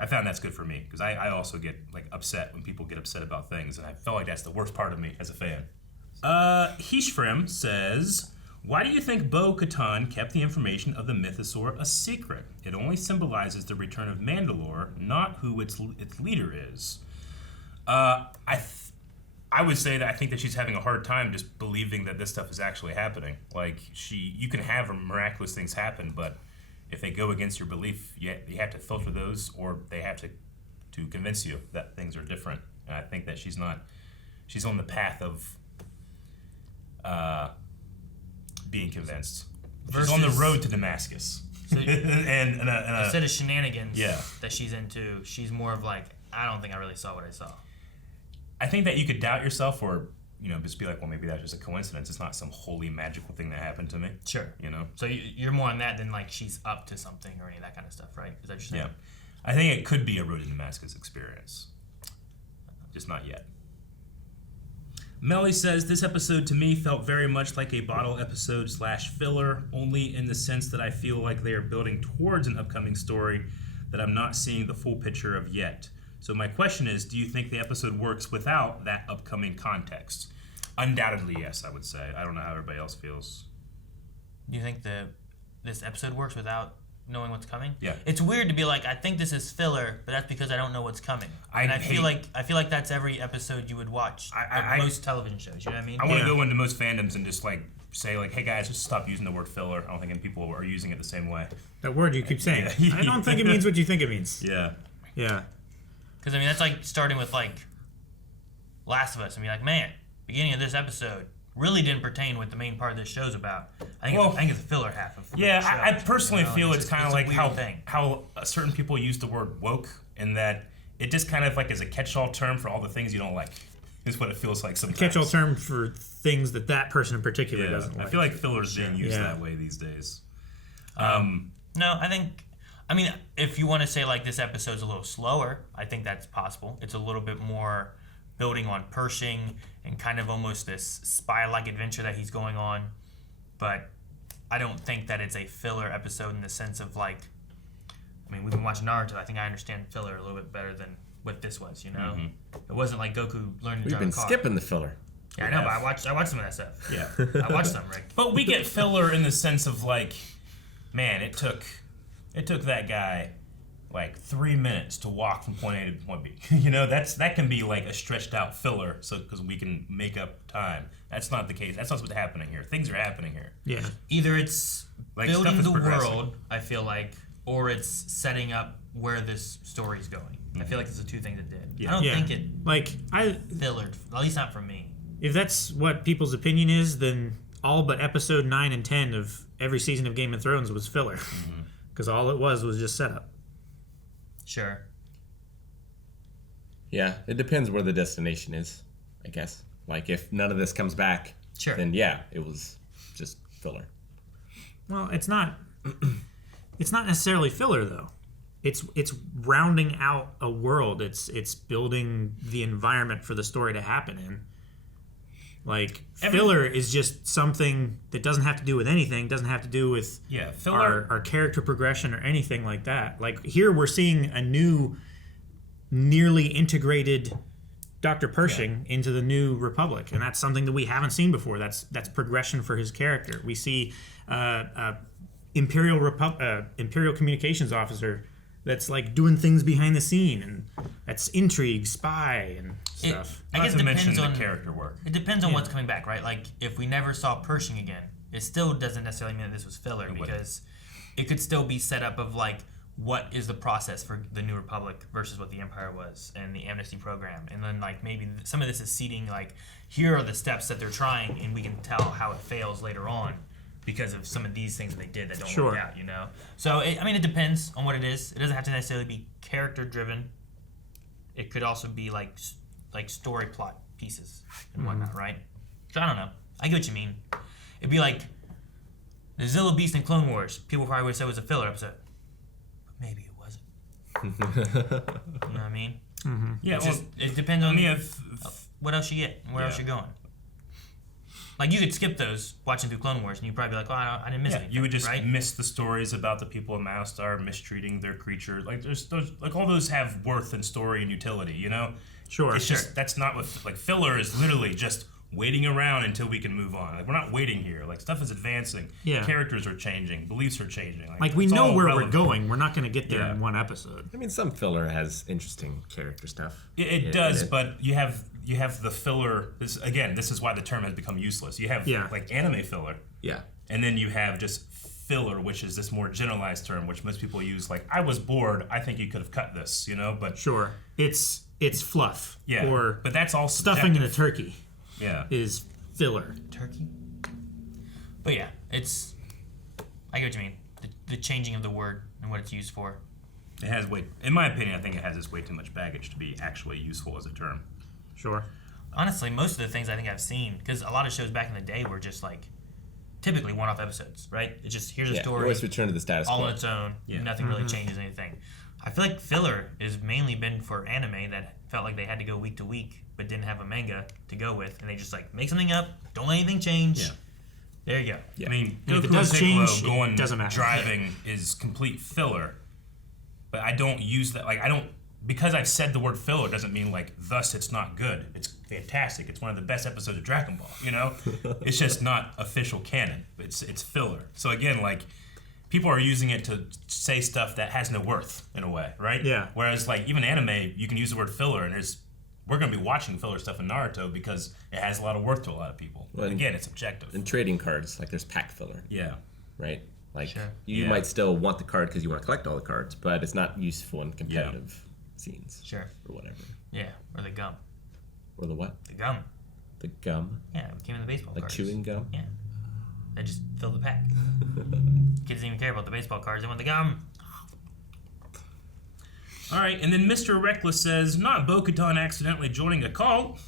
I found that's good for me, because I also get, like, upset when people get upset about things, and I feel like that's the worst part of me as a fan. Hishfrem says, why do you think Bo Katan kept the information of the Mythosaur a secret? It only symbolizes the return of Mandalore, not who its leader is. I would say that I think that she's having a hard time just believing that this stuff is actually happening. Like, you can have miraculous things happen, but if they go against your belief, you have to filter those, or they have to convince you that things are different. And I think that she's on the path of being convinced. She's on the road to Damascus. So, and instead of shenanigans yeah. that she's into, she's more of like, I don't think I really saw what I saw. I think that you could doubt yourself, or just be like, well, maybe that's just a coincidence. It's not some holy magical thing that happened to me. Sure. So you're more on that than like she's up to something or any of that kind of stuff, right? Is that what you're saying? Yeah. I think it could be a road to Damascus experience. Just not yet. Melly says, this episode to me felt very much like a bottle episode / filler, only in the sense that I feel like they are building towards an upcoming story that I'm not seeing the full picture of yet. So my question is, do you think the episode works without that upcoming context? Undoubtedly, yes, I would say. I don't know how everybody else feels. Do you think this episode works without knowing what's coming? Yeah. It's weird to be like, I think this is filler, but that's because I don't know what's coming. I feel like that's every episode you would watch. Most television shows, you know what I mean? I want to go into most fandoms and just like say like, hey guys, just stop using the word filler. I don't think any people are using it the same way. That word you keep saying. I don't think it means what you think it means. Yeah. Yeah. Because, I mean, that's like starting with, like, Last of Us. I mean, like, man, beginning of this episode really didn't pertain what the main part of this show's about. I think it's the filler half of the show. I personally feel it's kind of like thing. how certain people use the word woke, in that it just kind of like is a catch-all term for all the things you don't like, is what it feels like sometimes. Catch-all term for things that person in particular doesn't like. I feel like filler's being used that way these days. No, I mean, if you want to say, like, this episode's a little slower, I think that's possible. It's a little bit more building on Pershing and kind of almost this spy-like adventure that he's going on. But I don't think that it's a filler episode in the sense of, like, I mean, we've been watching Naruto. I think I understand filler a little bit better than what this was, you know? It wasn't like Goku learning to drive a car. We've been skipping the filler. Yeah, I know, but I watched some of that stuff. Yeah. I watched some, Rick. But we get filler in the sense of, like, man, it took that guy like 3 minutes to walk from point A to point B. You know, that can be like a stretched out filler, so because we can make up time. That's not the case. That's not what's happening here. Things are happening here. Yeah. Either it's like building the world, I feel like, or it's setting up where this story's going. I feel like it's the two things it did. Yeah. I don't think it fillered, at least not for me. If that's what people's opinion is, then all but episode 9 and 10 of every season of Game of Thrones was filler. Because all it was just setup. Sure. Yeah, it depends where the destination is, I guess. Like, if none of this comes back, then yeah, it was just filler. Well, it's not necessarily filler, though. It's rounding out a world. It's building the environment for the story to happen in. Like, filler is just something that doesn't have to do with anything, doesn't have to do with our character progression or anything like that. Like, here we're seeing a new, nearly integrated Dr. Pershing into the New Republic, and that's something that we haven't seen before. That's progression for his character. We see Imperial Communications Officer that's like doing things behind the scene, and that's intrigue, spy, and stuff. I guess it depends on the character work. It depends on what's coming back, right? Like, if we never saw Pershing again, it still doesn't necessarily mean that this was filler, because it could still be set up of, like, what is the process for the New Republic versus what the Empire was and the amnesty program, and then, like, maybe some of this is seeding, like, here are the steps that they're trying, and we can tell how it fails later on because of some of these things that they did that don't work out, you know? So, it depends on what it is. It doesn't have to necessarily be character-driven. It could also be, like story plot pieces and whatnot, right? So, I don't know. I get what you mean. It'd be like the Zilla Beast in Clone Wars. People probably would have said it was a filler episode. But maybe it wasn't. You know what I mean? Yeah, it depends on what else you get and where else you're going. Like, you could skip those watching through Clone Wars, and you'd probably be like, oh, I didn't miss anything. You would just miss the stories about the people of Mythosaur mistreating their creature. Like, there's like, all those have worth and story and utility, you know? Sure. It's just, that's not what, like, filler is literally just waiting around until we can move on. Like, we're not waiting here. Like, stuff is advancing. Yeah. Characters are changing. Beliefs are changing. Like we know where we're going. We're not going to get there in one episode. I mean, some filler has interesting character stuff. It does, but you have the filler. This is why the term has become useless. You have like anime filler. Yeah. And then you have just filler, which is this more generalized term, which most people use. Like, I was bored. I think you could have cut this, you know? But sure, it's fluff. Yeah. But that's all stuffing in a turkey. Yeah. Is filler. Turkey. But yeah, I get what you mean. The changing of the word and what it's used for. It has in my opinion, I think it has this way too much baggage to be actually useful as a term. Sure. Honestly, most of the things I think I've seen, because a lot of shows back in the day were just like typically one-off episodes, right? It's just here's a story. You always return to the status quo. All on its own. Yeah. Nothing really changes anything. I feel like filler has mainly been for anime that felt like they had to go week to week, but didn't have a manga to go with, and they just like make something up, don't let anything change. Yeah. There you go. Yeah. I mean, if it does change, it doesn't matter. Driving is complete filler, but I don't use that. Like, I don't, because I've said the word filler doesn't mean like thus it's not good. It's fantastic. It's one of the best episodes of Dragon Ball. You know, it's just not official canon. It's filler. So again, like, people are using it to say stuff that has no worth in a way, right? Yeah. Whereas like even anime, you can use the word filler, and we're going to be watching filler stuff in Naruto because it has a lot of worth to a lot of people. But again, it's objective. And trading cards, like there's pack filler. Yeah. Right? Like you might still want the card because you want to collect all the cards, but it's not useful and competitive. scenes. Sure. Or whatever. Yeah, or the gum. Or the what? The gum. The gum? Yeah, it came in the baseball cards. Like chewing gum? Yeah. They just filled the pack. Kids didn't even care about the baseball cards. They want the gum. All right, and then Mr. Reckless says, not Bo-Katan accidentally joining a cult.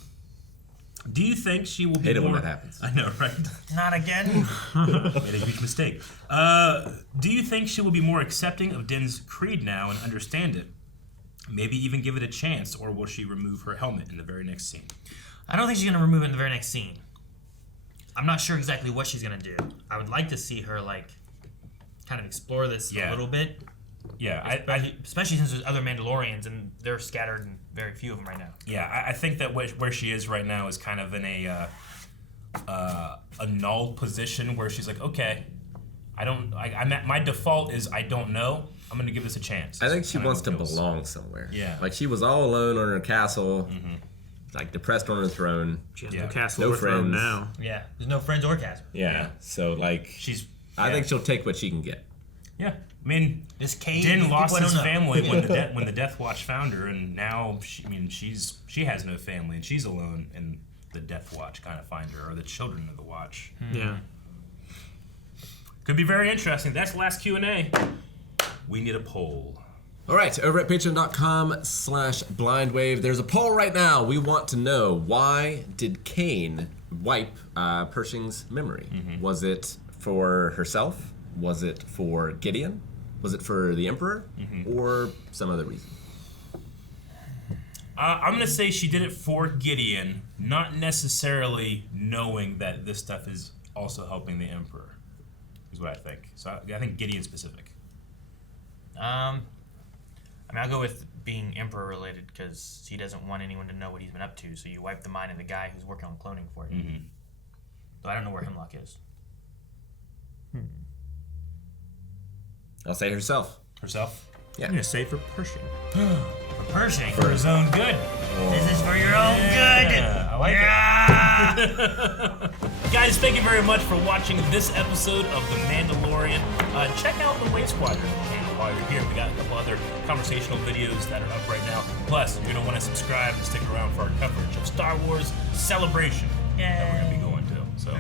Do you think she will be Hate it more... when that happens. I know, right? Not again. Made a huge mistake. Do you think she will be more accepting of Din's creed now and understand it? Maybe even give it a chance, or will she remove her helmet in the very next scene? I don't think she's going to remove it in the very next scene. I'm not sure exactly what she's going to do. I would like to see her, like, kind of explore this a little bit. Yeah, especially since there's other Mandalorians, and they're scattered in very few of them right now. Yeah, I think that where she is right now is kind of in a null position where she's like, okay, my default is I don't know. I'm going to give this a chance. I think she wants to belong somewhere. Yeah. Like, she was all alone on her castle, like, depressed on her throne. She has no castle no or throne friends. now. Yeah, there's no friends or castle. Yeah, so, like, I think she'll take what she can get. Yeah, I mean, this Kane, Din lost his family when the Death Watch found her, and now she has no family and she's alone, and the Death Watch kind of find her, or the Children of the Watch. Yeah, could be very interesting. That's the last Q&A. We need a poll. All right, over at patreon.com/blindwave, there's a poll right now. We want to know, why did Kane wipe Pershing's memory? Was it for herself? Was it for Gideon? Was it for the Emperor? Or some other reason? I'm going to say she did it for Gideon, not necessarily knowing that this stuff is also helping the Emperor, is what I think. So I think Gideon specific. I mean, I'll go with being Emperor related, because he doesn't want anyone to know what he's been up to, so you wipe the mind of the guy who's working on cloning for you. So I don't know where Hemlock is. I'll say herself. Herself? Yeah. I'm going to say for Pershing. For Pershing? For his own good. This is for your own good. I like it. Guys, thank you very much for watching this episode of The Mandalorian. Check out the Wave Squadron channel while you're here. We got a couple other conversational videos that are up right now. Plus, you're going to want to subscribe and stick around for our coverage of Star Wars Celebration that we're going to be going to. So,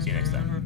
see you next time.